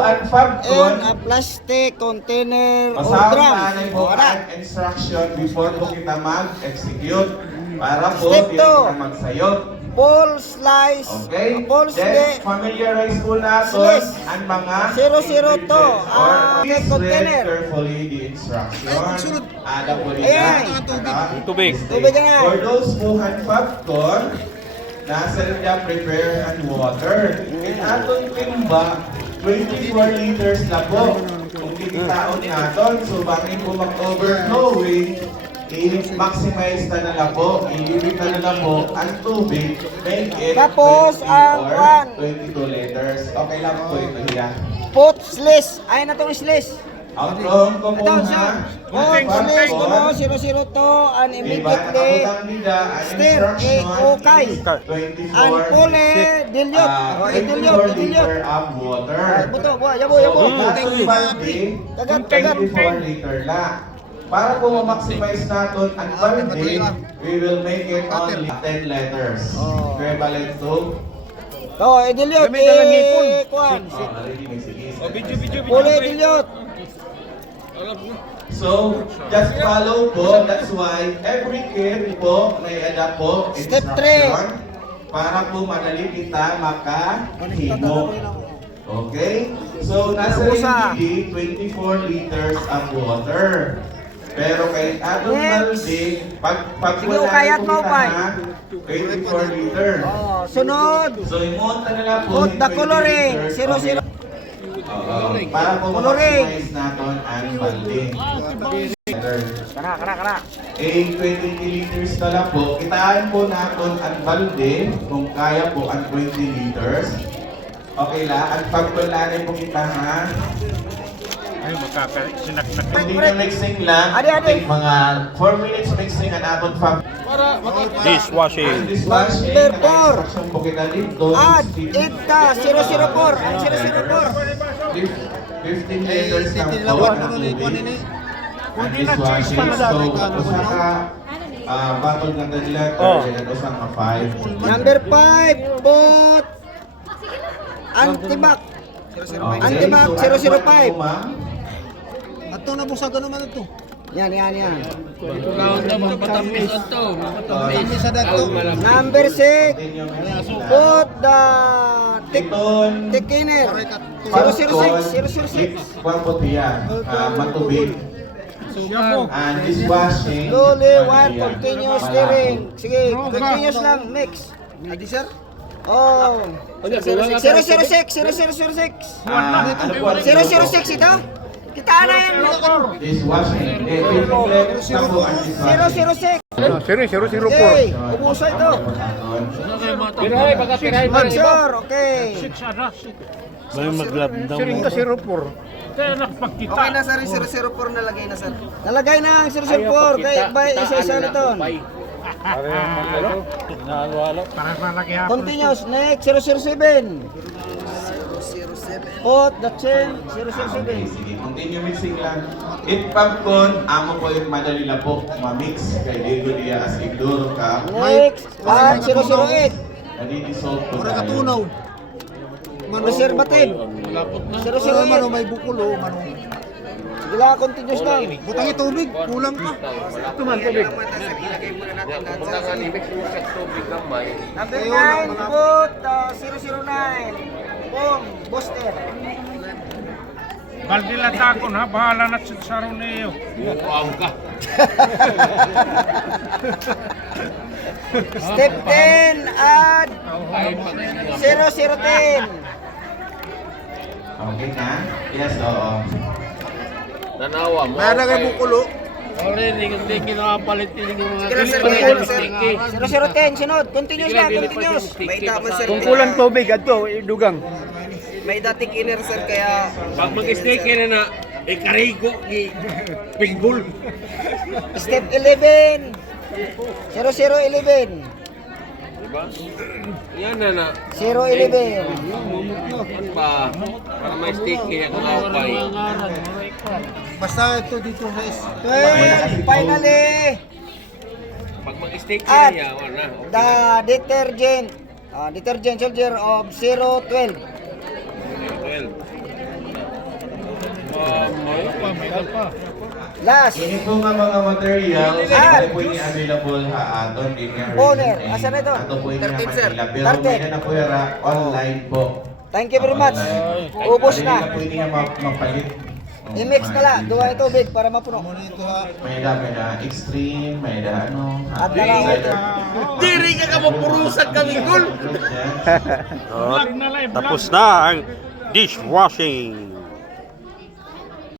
and Fabcon, and a plastic container or masama drum. na po ang instruction before po kita mag-execute para po Step hindi two. kita magsayot. Full slice. Okay? Full Then, slice. familiarize po natin Slice. ang mga 002, please container. read carefully the instruction. Ada po Ayan. Tubig. Tubig na. For those who had Fabcon, nasa niya prepare and water. In atong timba, 24 liters na po. Kung kikitaon natin, so bakit po mag-overflowing, i-maximize na lang po, i-limit na lang po ang tubig, make it Tapos, 20 ang or one. 22 liters. Okay lang po ito niya. Put slice. Ayun na itong slice. Ang from ko po Ito, ha, siya. Put slice ko mo, 002, and immediately stir, okay. 24 And fully dilute. Dilute, 24 dilute. liter of water. Buto, yabo, yabo. Natin balde, Kagat, kagat. 24 liter na. Para po ma-maximize natin ang balde, we will make it only 10 liters. Oh. Equivalent to Oh, i-dilute. Kuhan. Fully dilute. So, just follow po. That's why every kid po may adapt po Step instruction para po madali kita makahimo. Okay? So, nasa Usa. hindi 24 liters of water. Pero kay atong Next. balde, pag Sige, wala ukayat po mo, kita Pai. na 24 liters. Oh, sunod. So, imunta na lang po Put the coloring. 00. Para po Coloring. ma-maximize natin ang balde. Kana. Eh, 20 liters na lang po. Kitaan po natin ang balde kung kaya po ang 20 liters. Okay la, at pagpulanin po kita ha. Ay, makaka-sinaksak. Hindi na mixing lang. Adi. Take mga 4 minutes mixing ang ating fab. Dishwashing. Dishwashing. Number four. Naka-instruction po kita dito. Add it ka 004. Ang 004. 15 liters ng bawat ng tubig. Ang dishwashing. So, usa ka bottle ng tadilat. Oh. Kaya usa ka 5. Number 5. Put antibac. Antibac 005. Ato na busagan naman ito. Yan. Matamis sa dato. Number 6. Put the Titon. thickener 006. Kuwan po tiya. Matubig. And dishwashing. Slowly while continuous stirring. Sige, continuous lang. Mix. Adi sir? Oh. 006. 006. Ano po? 006 ito? Kita na yan. Dishwashing. Na po ang dishwashing. 006. Okay. Ubuso ito. Sure. Okay. May maglabdang mo. Kaya nakapagkita. Okay na sir, 004 nalagay na sir. Nalagay na ang 004. Kaya by isa-isa nito. Para malaki ako. Continuous. Next. 007. Put the chain. 007. Sige, continue mixing lang. It popcorn, amo po yung madali na po ma-mix. Kay Diego dia as igduro ka. Next. At 008. Nadi-dissolve po Para tayo. katunaw. Preservative. Mano 008. may bukulo, mano. Sige lang. Continuous lang. Butang tubig, kulang pa. Number 9. Put 009. Boom. Booster. Baldila takon ha, bahala na sa Roneo. Step 10. Add 0010. Okay na? Yes, oo. Nanawa mo. May nagay bukulo. Hindi kinapalit din yung mga Sige lang, sir. 0010. Sunod. Continuous lang. Continuous. May tama sir. Kung kulang tubig, ato, dugang. May dating inner sir kaya Pag mag-stay ka na karigo ni Pingbul. Step 11. 0011. Diba? Yan na. 011. Yan ba? Para may stay ka na kalapay. basta ito dito sa 12. Finally. Pag mag-stay ka At na wala. the detergent soldier of 012. Well, Last. Ini po nga mga materials, Ah. ito po ini available ha aton din nga Owner, asan na ito? Ato po ini 13, sir. Manila, pero 13. may na po yara online po. Thank you very much. Online. Ubos Dili na. po ini nga mapalit. I-mix na lang. Duwa yung tubig para mapuno. May da extreme, may da ano. At na lang ito. Diri ka ka mapurusan kami, Gul! Vlog na live. Tapos na ang dishwashing.